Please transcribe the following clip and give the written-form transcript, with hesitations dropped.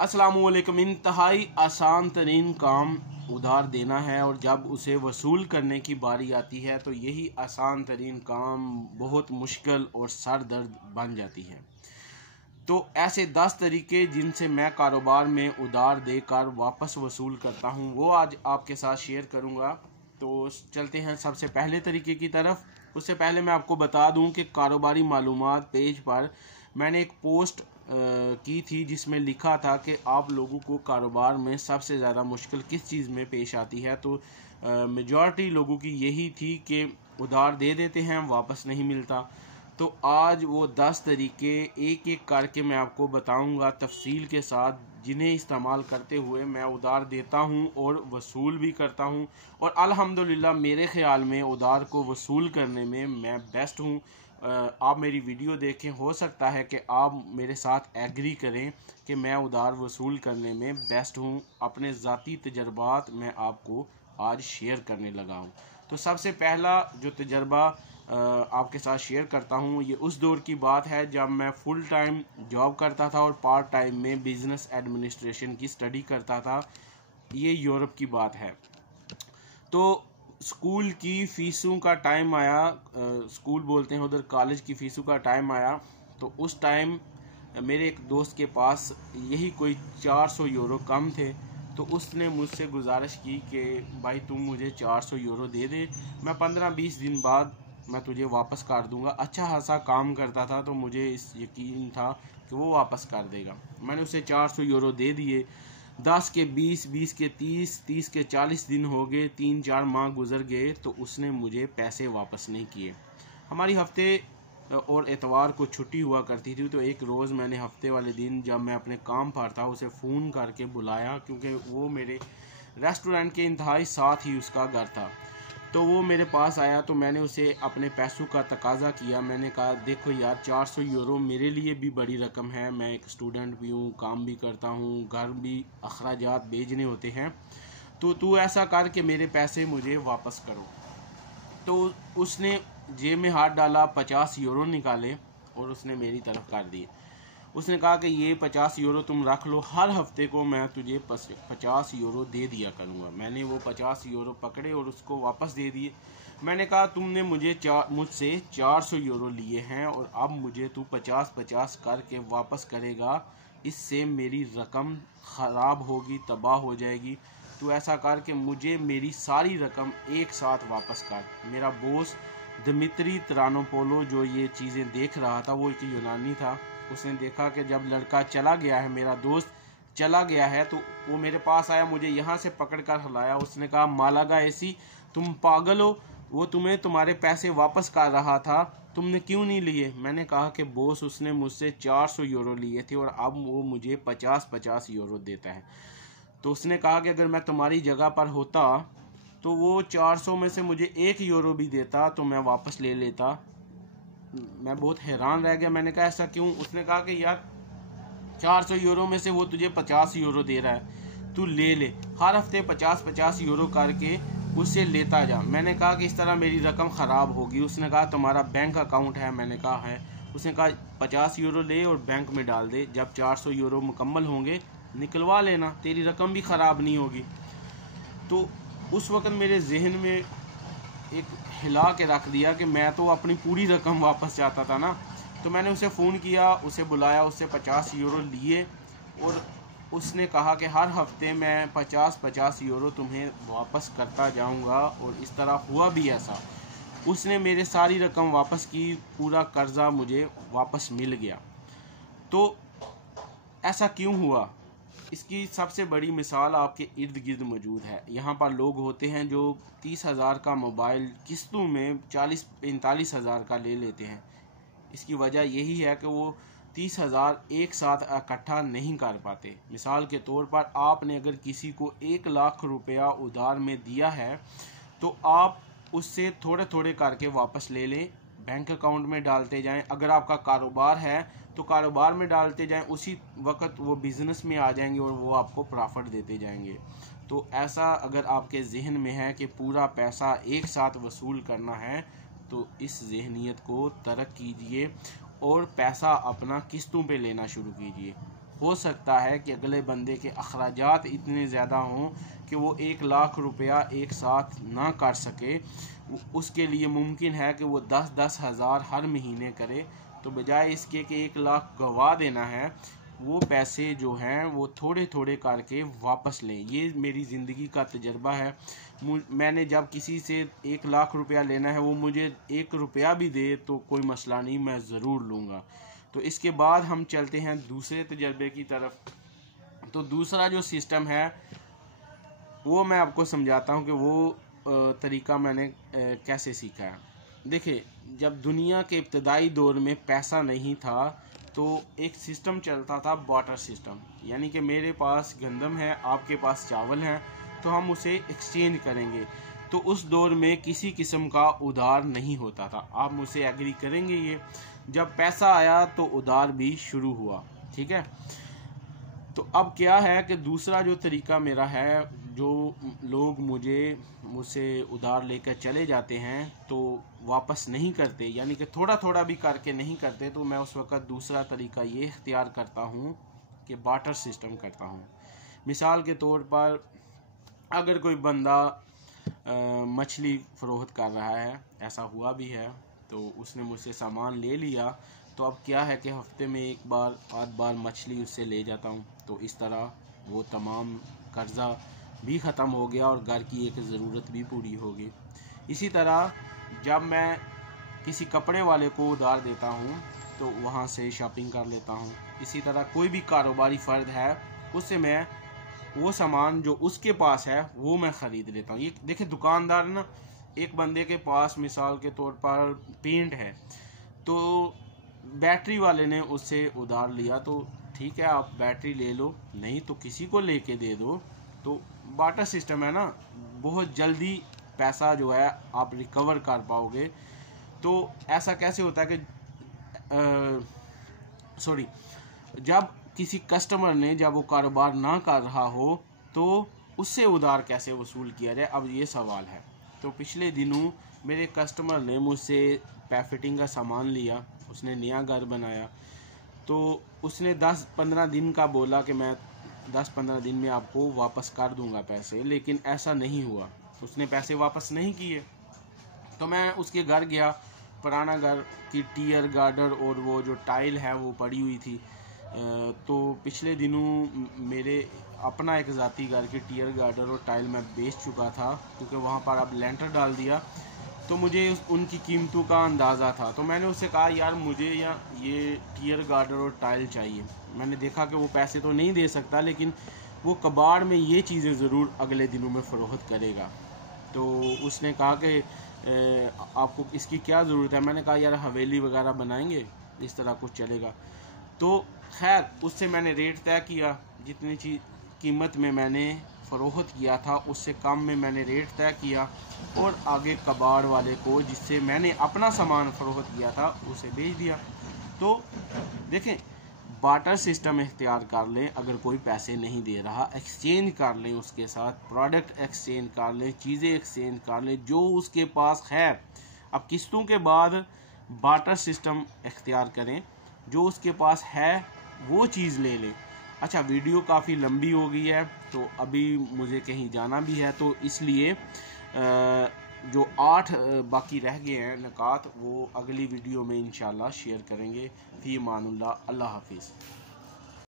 अस्सलामुअलैकुम। इंतहाई आसान तरीन काम उधार देना है और जब उसे वसूल करने की बारी आती है तो यही आसान तरीन काम बहुत मुश्किल और सर दर्द बन जाती है। तो ऐसे 10 तरीके जिनसे मैं कारोबार में उधार देकर वापस वसूल करता हूं वो आज आपके साथ शेयर करूंगा। तो चलते हैं सबसे पहले तरीके की तरफ। उससे पहले मैं आपको बता दूं कि कारोबारी मालूमात पेज पर मैंने एक पोस्ट की थी जिसमें लिखा था कि आप लोगों को कारोबार में सबसे ज़्यादा मुश्किल किस चीज़ में पेश आती है। तो मेजॉरिटी लोगों की यही थी कि उधार दे देते हैं वापस नहीं मिलता। तो आज वो 10 तरीके एक एक करके मैं आपको बताऊंगा तफसील के साथ, जिन्हें इस्तेमाल करते हुए मैं उधार देता हूं और वसूल भी करता हूं। और अल्हम्दुलिल्लाह मेरे ख़्याल में उधार को वसूल करने में मैं बेस्ट हूं। आप मेरी वीडियो देखें, हो सकता है कि आप मेरे साथ एग्री करें कि मैं उधार वसूल करने में बेस्ट हूं। अपने ज़ाती तजर्बात मैं आपको आज शेयर करने लगा हूं। तो सबसे पहला जो तजर्बा आपके साथ शेयर करता हूं ये उस दौर की बात है जब मैं फुल टाइम जॉब करता था और पार्ट टाइम में बिज़नेस एडमिनिस्ट्रेशन की स्टडी करता था। ये यूरोप की बात है। तो स्कूल की फ़ीसों का टाइम आया, स्कूल बोलते हैं उधर, कॉलेज की फ़ीसों का टाइम आया। तो उस टाइम मेरे एक दोस्त के पास यही कोई 400 यूरो कम थे। तो उसने मुझसे गुजारिश की कि भाई तुम मुझे 400 यूरो दे दे, मैं 15-20 दिन बाद मैं तुझे वापस कर दूंगा। अच्छा खासा काम करता था तो मुझे इस यकीन था कि वो वापस कर देगा। मैंने उसे 400 यूरो दे दिए। 10 के 20, 20 के 30, 30 के 40 दिन हो गए, 3-4 माह गुजर गए तो उसने मुझे पैसे वापस नहीं किए। हमारी हफ्ते और एतवार को छुट्टी हुआ करती थी। तो एक रोज़ मैंने हफ्ते वाले दिन जब मैं अपने काम पर था उसे फ़ोन करके बुलाया, क्योंकि वो मेरे रेस्टोरेंट के इंतहाई साथ ही उसका घर था। तो वो मेरे पास आया तो मैंने उसे अपने पैसों का तकाजा किया। मैंने कहा देखो यार, 400 यूरो मेरे लिए भी बड़ी रकम है, मैं एक स्टूडेंट भी हूँ, काम भी करता हूँ, घर भी अखराजात भेजने होते हैं, तो तू ऐसा कर कि मेरे पैसे मुझे वापस करो। तो उसने जेब में हाथ डाला, 50 यूरो निकाले और उसने मेरी तरफ कर दिए। उसने कहा कि ये 50 यूरो तुम रख लो, हर हफ्ते को मैं तुझे 50 यूरो दे दिया करूँगा। मैंने वो 50 यूरो पकड़े और उसको वापस दे दिए। मैंने कहा तुमने मुझसे 400 यूरो लिए हैं और अब मुझे तू 50-50 करके वापस करेगा, इससे मेरी रकम ख़राब होगी, तबाह हो जाएगी। तो ऐसा कर कि मुझे मेरी सारी रकम एक साथ वापस कर। मेरा बॉस दिमित्री त्रानोपोलो जो ये चीज़ें देख रहा था, वो एक यूनानी था। उसने देखा कि जब लड़का चला गया है, मेरा दोस्त चला गया है, तो वो मेरे पास आया, मुझे यहाँ से पकड़ कर हिलाया। उसने कहा मालागा ऐसी, तुम पागल हो, वो तुम्हें तुम्हारे पैसे वापस कर रहा था, तुमने क्यों नहीं लिए? मैंने कहा कि बॉस उसने मुझसे 400 यूरो लिए थे और अब वो मुझे 50-50 यूरो देता है। तो उसने कहा कि अगर मैं तुम्हारी जगह पर होता तो वो 400 में से मुझे 1 यूरो भी देता तो मैं वापस ले लेता। मैं बहुत हैरान रह गया। मैंने कहा ऐसा क्यों? उसने कहा कि यार 400 यूरो में से वो तुझे 50 यूरो दे रहा है, तू ले ले, हर हफ्ते 50-50 यूरो करके उससे लेता जा। मैंने कहा कि इस तरह मेरी रकम ख़राब होगी। उसने कहा तुम्हारा बैंक अकाउंट है? मैंने कहा है। उसने कहा 50 यूरो ले और बैंक में डाल दे, जब 400 यूरो मुकम्मल होंगे निकलवा लेना, तेरी रकम भी ख़राब नहीं होगी। तो उस वक़्त मेरे जहन में एक हिला के रख दिया कि मैं तो अपनी पूरी रकम वापस चाहता था ना। तो मैंने उसे फ़ोन किया, उसे बुलाया, उससे 50 यूरो लिए और उसने कहा कि हर हफ्ते मैं 50-50 यूरो तुम्हें वापस करता जाऊंगा। और इस तरह हुआ भी ऐसा। उसने मेरे सारी रकम वापस की, पूरा कर्ज़ा मुझे वापस मिल गया। तो ऐसा क्यों हुआ? इसकी सबसे बड़ी मिसाल आपके इर्द गिर्द मौजूद है। यहाँ पर लोग होते हैं जो 30,000 का मोबाइल किस्तों में 40-45 हज़ार का ले लेते हैं। इसकी वजह यही है कि वो 30,000 एक साथ इकट्ठा नहीं कर पाते। मिसाल के तौर पर आपने अगर किसी को 1 लाख रुपया उधार में दिया है तो आप उससे थोड़े थोड़े करके वापस ले लें, बैंक अकाउंट में डालते जाएं। अगर आपका कारोबार है तो कारोबार में डालते जाएं, उसी वक्त वो बिज़नेस में आ जाएंगे और वो आपको प्रॉफिट देते जाएंगे। तो ऐसा अगर आपके जहन में है कि पूरा पैसा एक साथ वसूल करना है तो इस जहनीत को तर्क कीजिए और पैसा अपना किस्तों पे लेना शुरू कीजिए। हो सकता है कि अगले बंदे के अखराजात इतने ज़्यादा हों कि वो 1 लाख रुपया एक साथ ना कर सके। उसके लिए मुमकिन है कि वो 10-10 हज़ार हर महीने करे, तो बजाय इसके कि 1 लाख गंवा देना है, वो पैसे जो हैं वो थोड़े थोड़े करके वापस लें। ये मेरी ज़िंदगी का तजर्बा है। मैंने जब किसी से 1 लाख रुपया लेना है, वो मुझे 1 रुपया भी दे तो कोई मसला नहीं, मैं ज़रूर लूँगा। तो इसके बाद हम चलते हैं दूसरे तजर्बे की तरफ। तो दूसरा जो सिस्टम है वो मैं आपको समझाता हूँ कि वो तरीका मैंने कैसे सीखा है। देखिए, जब दुनिया के इब्तदाई दौर में पैसा नहीं था तो एक सिस्टम चलता था, बार्टर सिस्टम। यानी कि मेरे पास गंदम है, आपके पास चावल है, तो हम उसे एक्सचेंज करेंगे। तो उस दौर में किसी किस्म का उधार नहीं होता था। आप मुझसे एग्री करेंगे ये। जब पैसा आया तो उधार भी शुरू हुआ, ठीक है। तो अब क्या है कि दूसरा जो तरीका मेरा है, जो लोग मुझसे उधार लेकर चले जाते हैं तो वापस नहीं करते, यानी कि थोड़ा थोड़ा भी करके नहीं करते, तो मैं उस वक़्त दूसरा तरीका ये इख्तियार करता हूँ कि बार्टर सिस्टम करता हूँ। मिसाल के तौर पर अगर कोई बंदा मछली फ़रोख्त कर रहा है, ऐसा हुआ भी है, तो उसने मुझसे सामान ले लिया, तो अब क्या है कि हफ्ते में एक बार आध बार मछली उससे ले जाता हूँ। तो इस तरह वो तमाम कर्ज़ा भी ख़त्म हो गया और घर की एक ज़रूरत भी पूरी हो गई। इसी तरह जब मैं किसी कपड़े वाले को उधार देता हूँ तो वहाँ से शॉपिंग कर लेता हूँ। इसी तरह कोई भी कारोबारी फ़र्द है, उससे मैं वो सामान जो उसके पास है वो मैं ख़रीद लेता हूँ। ये देखिए, दुकानदार ना, एक बंदे के पास मिसाल के तौर पर पेंट है, तो बैटरी वाले ने उससे उधार लिया, तो ठीक है आप बैटरी ले लो, नहीं तो किसी को लेके दे दो। तो बार्टर सिस्टम है ना, बहुत जल्दी पैसा जो है आप रिकवर कर पाओगे। तो ऐसा कैसे होता है कि जब किसी कस्टमर ने, जब वो कारोबार ना कर रहा हो, तो उससे उधार कैसे वसूल किया जाए, अब ये सवाल है। तो पिछले दिनों मेरे कस्टमर ने मुझसे फिटिंग का सामान लिया, उसने नया घर बनाया, तो उसने 10-15 दिन का बोला कि मैं 10-15 दिन में आपको वापस कर दूंगा पैसे, लेकिन ऐसा नहीं हुआ, उसने पैसे वापस नहीं किए। तो मैं उसके घर गया, पुराना घर की टीयर गार्डर और वो जो टाइल है वो पड़ी हुई थी। तो पिछले दिनों मेरे अपना एक ज़ाती घर की टीयर गार्डर और टाइल मैं बेच चुका था, क्योंकि वहाँ पर अब लेंटर डाल दिया, तो मुझे उनकी कीमतों का अंदाज़ा था। तो मैंने उससे कहा, यार मुझे ये टीयर गार्डर और टाइल चाहिए। मैंने देखा कि वो पैसे तो नहीं दे सकता, लेकिन वो कबाड़ में ये चीज़ें ज़रूर अगले दिनों में फ़रोख्त करेगा। तो उसने कहा कि आपको इसकी क्या ज़रूरत है। मैंने कहा, यार हवेली वगैरह बनाएंगे, इस तरह कुछ चलेगा। तो खैर उससे मैंने रेट तय किया, जितनी कीमत में मैंने फ़रोख्त किया था उससे कम में मैंने रेट तय किया, और आगे कबाड़ वाले को, जिससे मैंने अपना सामान फ़रोख्त किया था, उसे बेच दिया। तो देखें, बार्टर सिस्टम इख्तियार कर लें। अगर कोई पैसे नहीं दे रहा, एक्सचेंज कर लें, उसके साथ प्रोडक्ट एक्सचेंज कर लें, चीज़ें एक्सचेंज कर लें जो उसके पास है। अब किस्तों के बाद बार्टर सिस्टम इख्तियार करें, जो उसके पास है वो चीज़ ले लें। अच्छा, वीडियो काफ़ी लंबी हो गई है, तो अभी मुझे कहीं जाना भी है, तो इसलिए जो 8 बाकी रह गए हैं नकात, वो अगली वीडियो में इंशाल्लाह शेयर करेंगे। फ़ी अमानुल्लाह, अल्लाह हाफिज़।